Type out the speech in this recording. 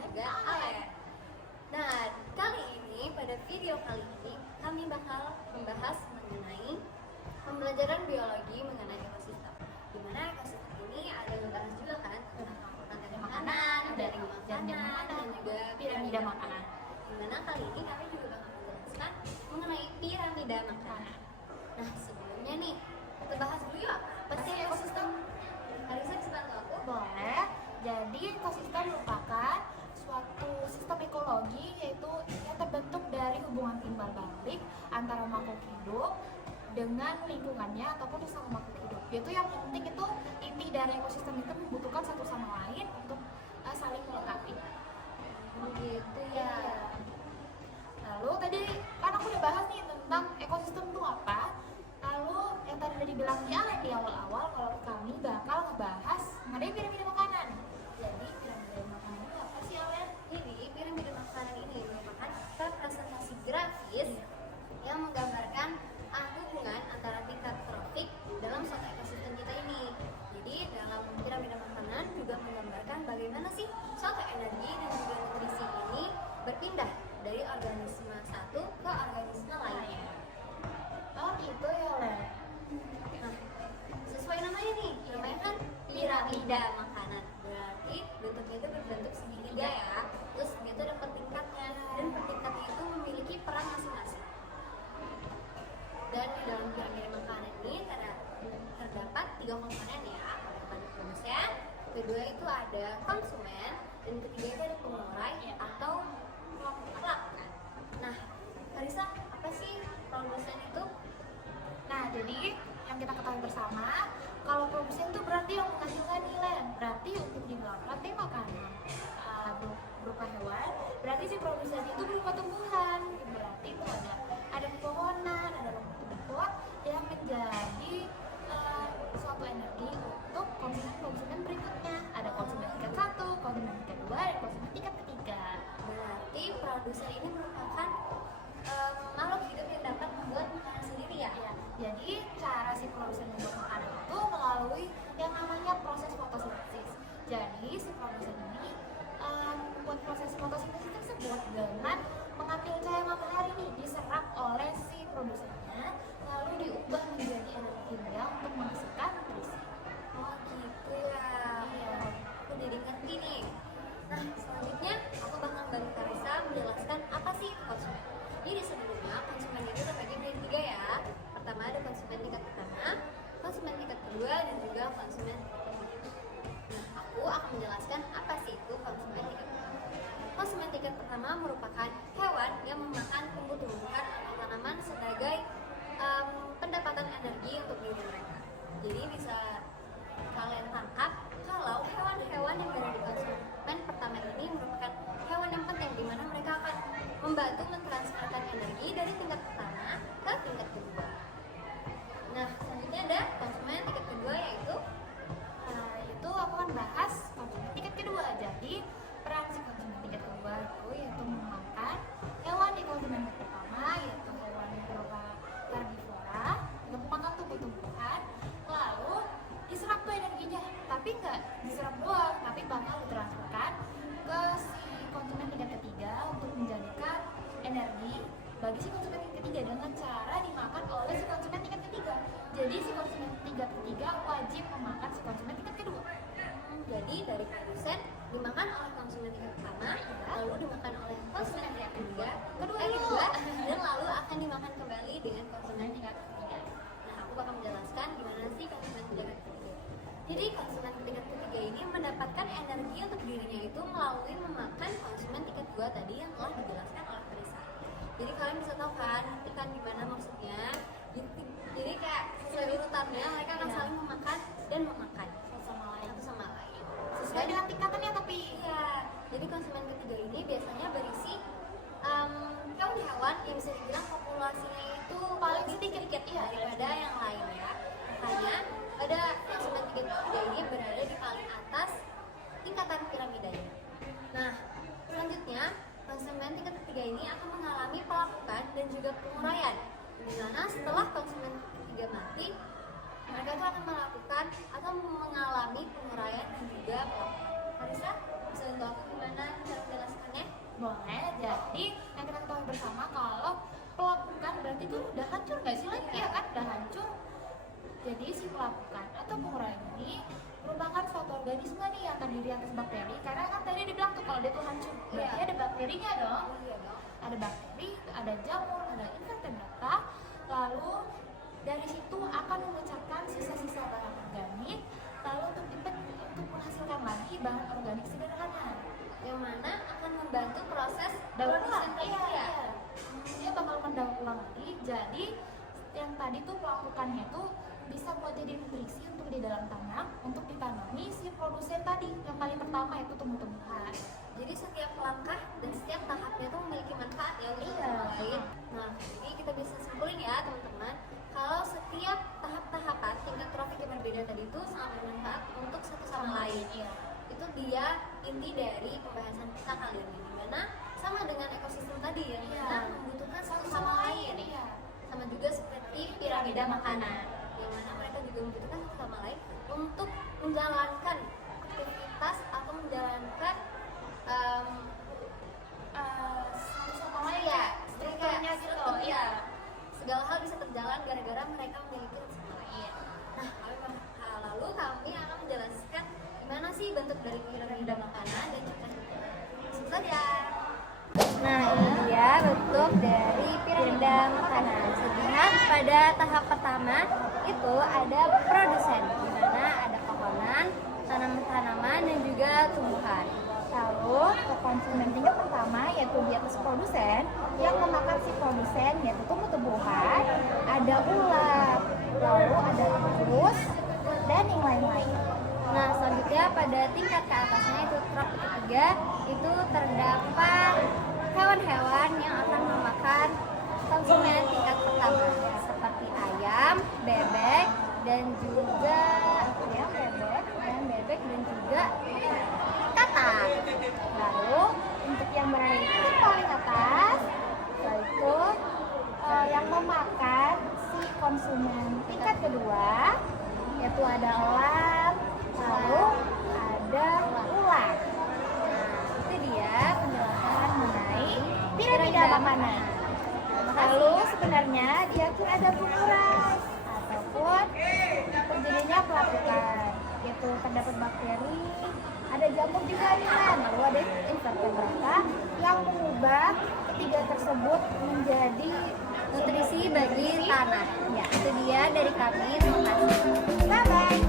juga Ale. Nah, kali ini pada video kali ini kami bakal membahas mengenai pembelajaran biologi mengenai ekosistem. Di mana ekosistem ini ada membahas juga kan tentang rantai makanan, dari makanan dan juga piramida makanan. Di mana kali ini kami juga bakal menjelaskan mengenai piramida makanan. Nah, sebelumnya nih kita bahas dulu yuk apa sih ekosistem? Harisa bisa bantu aku? Boleh. Jadi ekosistem merupakan suatu sistem ekologi yaitu yang terbentuk dari hubungan timbal balik antara makhluk hidup dengan lingkungannya ataupun sesama makhluk hidup. Yaitu yang penting itu inti dari ekosistem itu membutuhkan satu sama lain untuk saling melengkapi. Begitu ya. Lalu tadi kan aku udah bahas nih tentang ekosistem itu apa. Lalu yang tadi udah dibilang di awal-awal kalau kami bakal ngebahas mengenai piramida makanan. Jadi piramida makanan itu apa sih, Alen? Jadi piramida makanan ini merupakan representasi grafis yang menggambarkan hubungan antara tingkat trofik dalam suatu ekosistem kita ini. Jadi dalam piramida makanan juga menggambarkan bagaimana sih suatu energi dan juga nutrisi ini berpindah dari organisme satu ke organisme lainnya. Oh gitu ya, Len. Nah, sesuai namanya nih, namanya kan piramida makanan. Berarti bentuknya itu berbentuk segitiga ya. Terus dia itu ada pertingkatnya dan pertingkatnya itu memiliki peran masing-masing. Dan di dalam piramida makanan ini terdapat 3 komponen ya. Pertama ada produsen, kedua itu ada konsumen, dan ketiga itu ada pengurai atau pelakon. Nah, Karisa, apa sih produsen itu? Nah, jadi yang kita ketahui bersama, kalau produsen itu berarti yang menghasilkan nilai, berarti untuk dibilang rantai makanan berupa hewan, berarti si produsen itu berupa tumbuhan, berarti itu ada pepohonan, ada rumput-rumput yang menjadi suatu energi untuk konsumen berikutnya. Ada konsumen tingkat 1, konsumen tingkat 2, dan konsumen tingkat ketiga. Berarti produsen ini merupakan makhluk hidup yang dapat membuat makanan sendiri ya? Jadi cara si produsen membuat makanan itu melalui yang namanya proses fotosintesis. Jadi si produsen ini membuat proses fotosintesis tersebut dengan mengambil cahaya matahari ini diserap oleh si produsennya, lalu diubah menjadi energi kimia untuk menghasilkan nutrisi. Oh gitu ya. Iya. Aku jadi ngerti nih. Nah, selanjutnya aku bakal bantu Karisa menjelaskan apa sih konsumen. Jadi sebelumnya konsumen itu terbagi menjadi 3 ya. Pertama ada konsumen tingkat pertama, konsumen tingkat kedua, dan juga konsumen tingkat ketiga. Nah, aku akan menjelaskan apa sih itu konsumen tingkat pertama. Konsumen tingkat pertama merupakan hewan yang memakan tumbuh-tumbuhan atau tanaman sebagai pendapatan energi untuk diri mereka. Jadi bisa kalian tangkap kalau hewan-hewan yang berada di konsumen pertama ini merupakan hewan yang penting di mana mereka akan membantu mentransferkan energi dari tingkat pertama ke tingkat kedua. Nah, selanjutnya ada konsumen tingkat kedua yaitu Itu aku akan bahas konsumen tingkat kedua. Jadi peran si konsumen tingkat kedua itu yaitu memakan hewan di konsumen pertama, yaitu hewan berupa herbivora yang memakan tumbuh-tumbuhan, lalu diserap tuh energinya, tapi nggak diserap doang, tapi bakal ditransferkan ke si konsumen tingkat ketiga untuk menjadikan energi bagi si konsumen tingkat ketiga dengan cara dimakan oleh si konsumen tingkat ketiga. Jadi si konsumen tingkat ketiga wajib memakan si konsumen tingkat kedua. jadi dari produsen dimakan oleh konsumen tingkat pertama, lalu dimakan oleh konsumen tingkat kedua, dan lalu akan dimakan kembali dengan konsumen tingkat ketiga. Nah, aku bakal menjelaskan gimana sih konsumen tingkat ketiga. Jadi konsumen tingkat ketiga ini mendapatkan energi untuk dirinya itu melalui memakan konsumen tingkat 2 tadi yang telah dijelaskan oleh Karisa. Jadi kalian bisa tahu kan, nanti kan gimana maksudnya. Jadi kayak sesuai urutannya mereka akan saling memakan dan memakan satu sama lain. Sesuai dengan tingkatannya tapi Iya, jadi konsumen ketiga ini biasanya berisi hewan-hewan yang bisa dibilang populasinya itu paling sedikit daripada yang lain ya. Makanya pada konsumen ketiga ini berada di paling atas tingkatan piramidanya. Nah, selanjutnya konsumen tingkat ketiga ini akan mengalami pelapukan dan juga penguraian. Di mana setelah konsumen ketiga mati, mereka itu akan melakukan atau mengalami penguraian dan juga pelapukan. Karisa, bisa bantu aku gimana cara terdiri atas bakteri, karena kan tadi dibilang tuh kalau dia tuh hancur, berarti ada bakterinya dong. Iya dong. Ada bakteri, ada jamur, ada invertebrata, lalu dari situ akan memunculkan sisa-sisa bahan organik, lalu untuk menghasilkan lagi bahan organik sederhana Yang mana akan membantu proses daur produksi ulang. tadi Iya, ya. dia bakal mendaur ulang lagi. Jadi yang tadi tuh melakukannya tuh bisa buat jadi nutrisi untuk di dalam tanah untuk ditanami si produsen tadi yang paling pertama itu tumbuh-tumbuhan. Jadi setiap langkah dan setiap tahapnya tuh memiliki manfaat ya untuk Iya. orang lain. Nah, jadi kita bisa simpulin ya teman-teman, kalau setiap tahap-tahapan tingkat trofik yang berbeda tadi itu sangat bermanfaat untuk satu sama lain. Iya. Itu dia inti dari pembahasan kita kali ini, dimana sama dengan ekosistem tadi yang Iya. mana membutuhkan satu sama lain. Iya. Sama juga seperti piramida makanan, yang mana mereka juga membutuhkan satu sama lain untuk menjalankan aktivitas atau menjalankan Satu sama lain ya, strukturnya gitu. iya. Segala hal bisa terjalan gara-gara mereka memiliki satu sama lain. Nah, lalu kami akan menjelaskan gimana sih bentuk dari piramida makanan dan juga langsung saja. Nah, ini dia bentuk dari piramida makanan. Sedangkan pada tahap pertama itu ada produsen, di mana ada pohonan, tanaman-tanaman dan juga tumbuhan. Lalu ke konsumen tingkat pertama yaitu di atas produsen yang memakan si produsen yaitu tumbuh-tumbuhan, ada ulat, lalu ada tikus dan yang lain-lain. Nah, selanjutnya pada tingkat ke atasnya itu tropik ketiga itu terdapat hewan-hewan yang akan memakan konsumen tingkat pertama seperti ayam, bebek dan juga katak. Lalu untuk yang berada di paling atas yaitu yang memakan si konsumen tingkat kedua yaitu ada elang, lalu ada ulat. Nah, itu dia Penjelasan mengenai piramida makanan. Lalu sebenarnya dia pun ada bunguran ataupun terjadinya pelapukan, yaitu terdapat bakteri, ada jamur juga nih kan, lalu ada invertebrata yang mengubah ketiga tersebut menjadi nutrisi bagi tanah. Ya. Itu dia dari kami. Terima kasih. Bye bye.